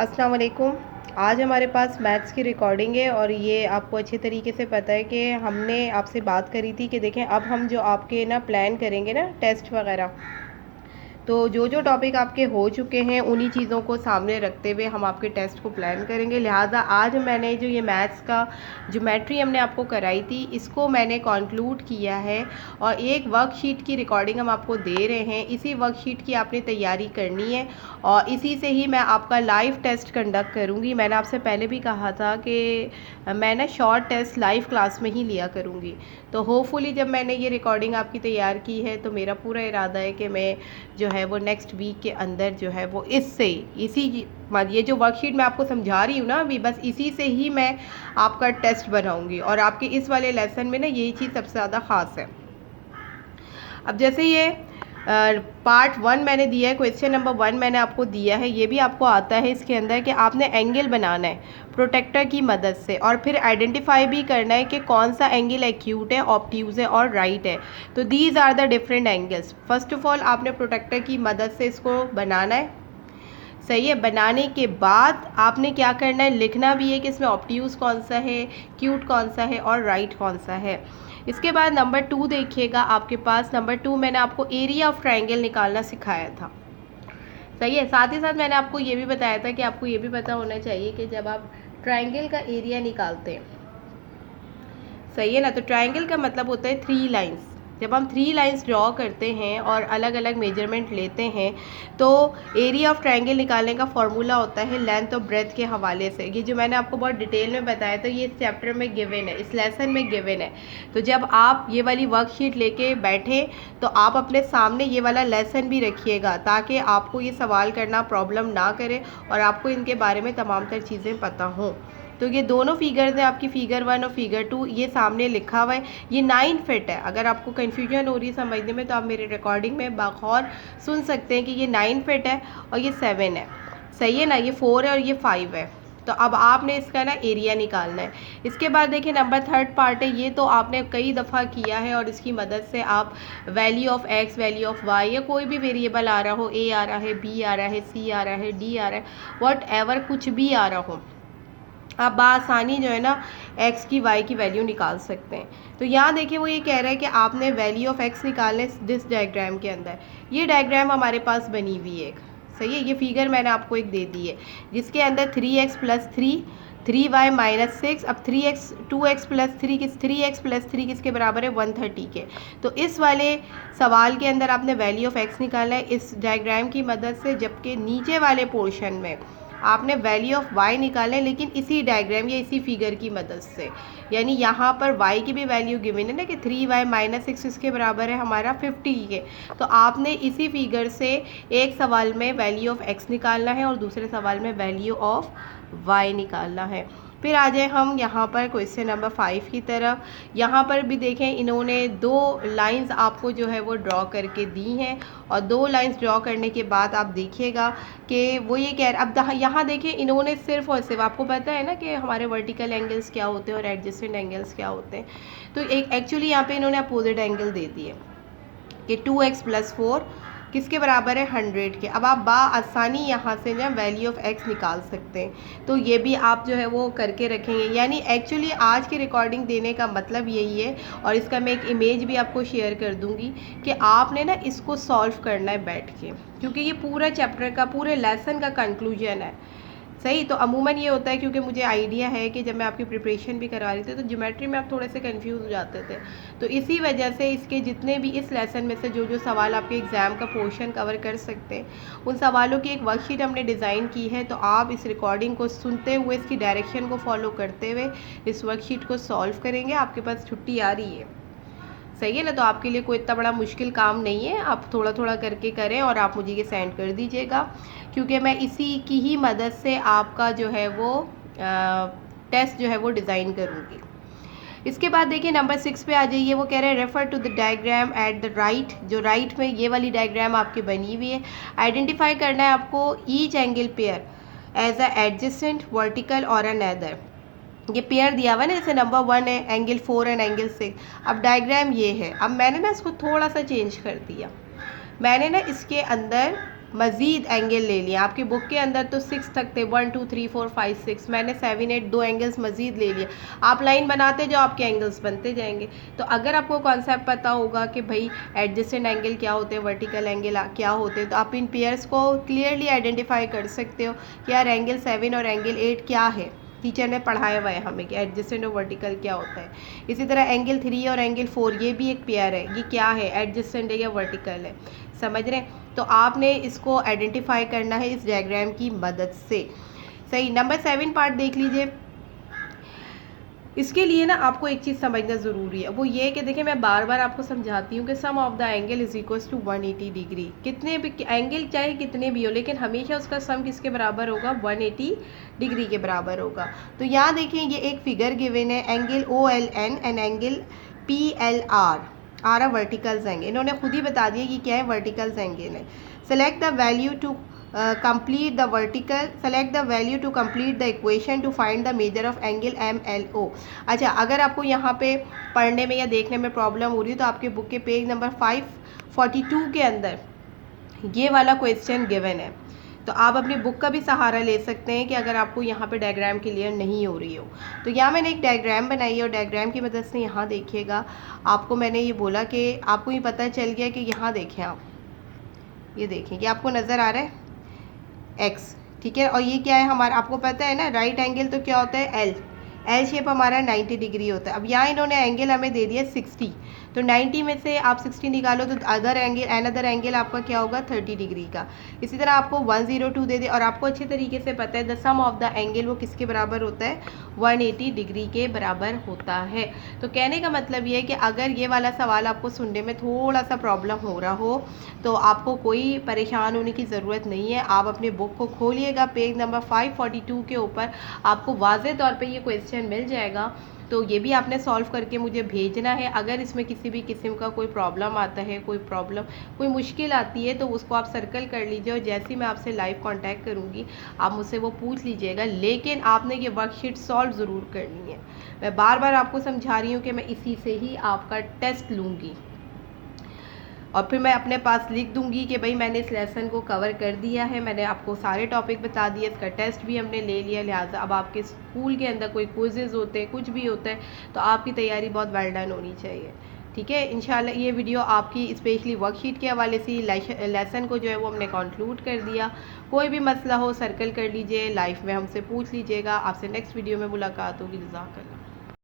अस्सलाम वालेकुम। आज हमारे पास मैथ्स की रिकॉर्डिंग है और ये आपको अच्छे तरीके से पता है कि हमने आपसे बात करी थी कि देखें अब हम जो आपके ना प्लान करेंगे ना टेस्ट वगैरह, तो जो जो टॉपिक आपके हो चुके हैं उन्हीं चीज़ों को सामने रखते हुए हम आपके टेस्ट को प्लान करेंगे। लिहाजा आज मैंने जो ये मैथ्स का ज्योमेट्री हमने आपको कराई थी इसको मैंने कंक्लूड किया है और एक वर्कशीट की रिकॉर्डिंग हम आपको दे रहे हैं। इसी वर्कशीट की आपने तैयारी करनी है और इसी से ही मैं आपका लाइव टेस्ट कंडक्ट करूँगी। मैंने आपसे पहले भी कहा था कि मैं ना शॉर्ट टेस्ट लाइव क्लास में ही लिया करूँगी। तो होपफुली जब मैंने ये रिकॉर्डिंग आपकी तैयार की है तो मेरा पूरा इरादा है कि मैं जो है वो नेक्स्ट वीक के अंदर जो है वो इससे इसी ये जो वर्कशीट मैं आपको समझा रही हूँ ना अभी, बस इसी से ही मैं आपका टेस्ट बनाऊँगी और आपके इस वाले लेसन में ना यही चीज़ सबसे ज़्यादा ख़ास है। अब जैसे ये पार्ट 1 मैंने दिया है, क्वेश्चन नंबर 1 मैंने आपको दिया है, ये भी आपको आता है इसके अंदर कि आपने एंगल बनाना है प्रोटेक्टर की मदद से और फिर आइडेंटिफाई भी करना है कि कौन सा एंगल एक्यूट है, ऑब्ट्यूज़ है और राइट है। तो these are the different angles. First of all आपने प्रोटेक्टर की मदद से इसको बनाना है, सही है। बनाने के बाद आपने क्या करना है, लिखना भी है कि इसमें ऑब्ट्यूज़ कौन सा है, क्यूट कौन सा है और राइट कौन सा है। इसके बाद नंबर 2 देखिएगा आपके पास। नंबर 2 मैंने आपको एरिया ऑफ ट्रायंगल निकालना सिखाया था, सही है। साथ ही साथ मैंने आपको ये भी बताया था कि आपको ये भी पता होना चाहिए कि जब आप ट्रायंगल का एरिया निकालते हैं, सही है ना, तो ट्रायंगल का मतलब होता है 3 लाइंस। जब हम 3 लाइंस ड्रॉ करते हैं और अलग अलग मेजरमेंट लेते हैं तो एरिया ऑफ ट्रायंगल निकालने का फॉर्मूला होता है लेंथ और ब्रेथ के हवाले से। ये जो मैंने आपको बहुत डिटेल में बताया था ये इस चैप्टर में गिवन है, इस लेसन में गिवन है। तो जब आप ये वाली वर्कशीट लेके बैठे तो आप अपने सामने ये वाला लेसन भी रखिएगा ताकि आपको ये सवाल करना प्रॉब्लम ना करे और आपको इनके बारे में तमाम तर चीज़ें पता हों। तो ये दोनों फिगर्स हैं आपकी, फिगर 1 और फिगर 2, ये सामने लिखा हुआ है। ये 9 फिट है। अगर आपको कन्फ्यूजन हो रही है समझने में तो आप मेरे रिकॉर्डिंग में बाखौर सुन सकते हैं कि ये 9 फिट है और ये 7 है, सही है ना, ये 4 है और ये 5 है। तो अब आपने इसका ना एरिया निकालना है। इसके बाद देखिए नंबर 3 पार्ट है, ये तो आपने कई दफ़ा किया है और इसकी मदद से आप value of X, value of Y या कोई भी वेरिएबल आ रहा हो, ए आ रहा है, बी आ रहा है, सी आ रहा है, डी आ रहा है, वट एवर कुछ भी आ रहा हो, आप बआसानी जो है ना x की y की वैल्यू निकाल सकते हैं। तो यहाँ देखिए वो ये कह रहा है कि आपने वैल्यू ऑफ x निकालने दिस डायग्राम के अंदर। ये डायग्राम हमारे पास बनी हुई है एक, सही है। ये फिगर मैंने आपको एक दे दी है जिसके अंदर 3x + 3, 3y - 6। अब 3x 2x + 3 किस 3x + 3 किसके बराबर है, 130 के। तो इस वाले सवाल के अंदर आपने वैल्यू ऑफ x निकालना है इस डायग्राम की मदद से, जबकि नीचे वाले पोर्शन में आपने वैल्यू ऑफ y निकालना है लेकिन इसी डायग्राम या इसी फिगर की मदद से। यानी यहाँ पर y की भी वैल्यू गिवन है ना कि 3y - 6 इसके बराबर है हमारा 50 के। तो आपने इसी फिगर से एक सवाल में वैल्यू ऑफ x निकालना है और दूसरे सवाल में वैल्यू ऑफ y निकालना है। फिर आ जाए हम यहाँ पर क्वेश्चन नंबर 5 की तरफ। यहाँ पर भी देखें इन्होंने 2 लाइंस आपको जो है वो ड्रॉ करके दी हैं और 2 लाइंस ड्रॉ करने के बाद आप देखिएगा कि वो ये कह अब यहाँ देखें इन्होंने सिर्फ और सिर्फ, आपको पता है ना कि हमारे वर्टिकल एंगल्स क्या होते हैं और एडजेसेंट एंगल्स क्या होते हैं। तो एक एक्चुअली यहाँ पे इन्होंने अपोजिट एंगल दे दिए कि 2x + 4 किसके बराबर है, 100 के। अब आप बआसानी यहाँ से ना वैल्यू ऑफ x निकाल सकते हैं। तो ये भी आप जो है वो करके रखेंगे। यानी एक्चुअली आज की रिकॉर्डिंग देने का मतलब यही है और इसका मैं एक इमेज भी आपको शेयर कर दूँगी कि आपने ना इसको सॉल्व करना है बैठ के, क्योंकि ये पूरा चैप्टर का, पूरे लेसन का कंक्लूजन है, सही। तो अमूमन ये होता है क्योंकि मुझे आइडिया है कि जब मैं आपकी प्रिपरेशन भी करवा रही थी तो ज्योमेट्री में आप थोड़े से कंफ्यूज हो जाते थे। तो इसी वजह से इसके जितने भी इस लेसन में से जो जो सवाल आपके एग्ज़ाम का पोर्शन कवर कर सकते हैं उन सवालों की एक वर्कशीट हमने डिज़ाइन की है। तो आप इस रिकॉर्डिंग को सुनते हुए इसकी डायरेक्शन को फॉलो करते हुए इस वर्कशीट को सॉल्व करेंगे। आपके पास छुट्टी आ रही है, सही है ना, तो आपके लिए कोई इतना बड़ा मुश्किल काम नहीं है। आप थोड़ा थोड़ा करके करें और आप मुझे ये सेंड कर दीजिएगा, क्योंकि मैं इसी की ही मदद से आपका जो है वो टेस्ट जो है वो डिज़ाइन करूँगी। इसके बाद देखिए नंबर 6 पे आ जाइए। वो कह रहे हैं refer to the diagram at the right. जो राइट में ये वाली डायग्राम आपकी बनी हुई है, आइडेंटिफाई करना है आपको each angle pair as a adjacent, vertical और अनदर। ये पेयर दिया हुआ है ना, जैसे नंबर 1 है, एंगल 4 एंड एंगल 6। अब डायग्राम ये है। अब मैंने ना इसको थोड़ा सा चेंज कर दिया। मैंने ना इसके अंदर मज़ीद एंगल ले लिए। आपकी बुक के अंदर तो 6 तक थे, 1 2 3 4 5 6, मैंने 7 8 2 एंगल्स मज़ीद ले लिए। आप लाइन बनाते जाओ, आपके एंगल्स बनते जाएंगे। तो अगर आपको कॉन्सेप्ट पता होगा कि भाई एडजेसेंट एंगल क्या होते हैं, वर्टिकल एंगल क्या होते हैं, तो आप इन पेयर्स को क्लियरली आइडेंटिफाई कर सकते हो कि यार एंगल 7 और एंगल 8 क्या है। टीचर ने पढ़ाया हुआ है हमें कि एडजेसेंट और वर्टिकल क्या होता है। इसी तरह एंगल 3 और एंगल 4 ये भी एक पेयर है, ये क्या है, एडजेसेंट है या वर्टिकल है, समझ रहे हैं। तो आपने इसको आइडेंटिफाई करना है इस डायग्राम की मदद से। सही, नंबर 7 पार्ट देख लीजिए। इसके लिए ना आपको एक चीज़ समझना ज़रूरी है, वो ये कि देखिए मैं बार बार आपको समझाती हूँ कि sum of the angle is equals to 180 degree. कितने भी एंगल चाहे कितने भी हो, लेकिन हमेशा उसका सम किसके बराबर होगा, 180 डिग्री के बराबर होगा। तो यहाँ देखिए ये एक फिगर गिवन है, angle OLN and angle PLR are verticals angle. इन्होंने खुद ही बता दिया कि क्या है, वर्टिकल्स एंगल है। Select the value to complete the vertical, select the value to complete the equation to find the measure of angle MLO। अच्छा, अगर आपको यहाँ पे पढ़ने में या देखने में प्रॉब्लम हो रही है तो आपके बुक के पेज नंबर 542 के अंदर ये वाला क्वेश्चन गिवन है। तो आप अपनी बुक का भी सहारा ले सकते हैं कि अगर आपको यहाँ पे डायग्राम क्लियर नहीं हो रही हो। तो यहाँ मैंने एक डायग्राम बनाई है और डायग्राम की मदद से यहाँ देखिएगा, आपको मैंने ये बोला कि आपको ये पता चल गया कि यहाँ देखें, आप ये देखें, ये आपको नज़र आ रहा है एक्स, ठीक है। और ये क्या है हमारा, आपको पता है ना राइट एंगल तो क्या होता है, एल शेप हमारा 90 डिग्री होता है। अब यहाँ इन्होंने एंगल हमें दे दिया 60, तो 90 में से आप 60 निकालो तो अनदर एंगल आपका क्या होगा, 30 डिग्री का। इसी तरह आपको 102 दे दे और आपको अच्छे तरीके से पता है the sum of the angle वो किसके बराबर होता है, 180 डिग्री के बराबर होता है। तो कहने का मतलब ये है कि अगर ये वाला सवाल आपको सुनने में थोड़ा सा प्रॉब्लम हो रहा हो तो आपको कोई परेशान होने की ज़रूरत नहीं है। आप अपने बुक को खोलिएगा, पेज नंबर 542 के ऊपर आपको वाज़े तौर पे ये क्वेश्चन मिल जाएगा। तो ये भी आपने सॉल्व करके मुझे भेजना है। अगर इसमें किसी भी किस्म का कोई प्रॉब्लम आता है, कोई मुश्किल आती है तो उसको आप सर्कल कर लीजिए और जैसे ही मैं आपसे लाइव कांटेक्ट करूँगी आप मुझसे वो पूछ लीजिएगा। लेकिन आपने ये वर्कशीट सॉल्व ज़रूर करनी है। मैं बार बार आपको समझा रही हूँ कि मैं इसी से ही आपका टेस्ट लूँगी और फिर मैं अपने पास लिख दूंगी कि भाई मैंने इस लेसन को कवर कर दिया है, मैंने आपको सारे टॉपिक बता दिए, इसका टेस्ट भी हमने ले लिया। लिहाजा अब आपके स्कूल के अंदर कोई क्विज़ेज़ होते हैं, कुछ भी होता है, तो आपकी तैयारी बहुत वेल डन होनी चाहिए। ठीक है, इंशाल्लाह ये वीडियो आपकी स्पेशली वर्कशीट के हवाले से लेसन को जो है वो हमने कंक्लूड कर दिया। कोई भी मसला हो सर्कल कर लीजिए, लाइफ में हमसे पूछ लीजिएगा। आपसे नेक्स्ट वीडियो में मुलाकात होगी। जज़ाकल्लाह।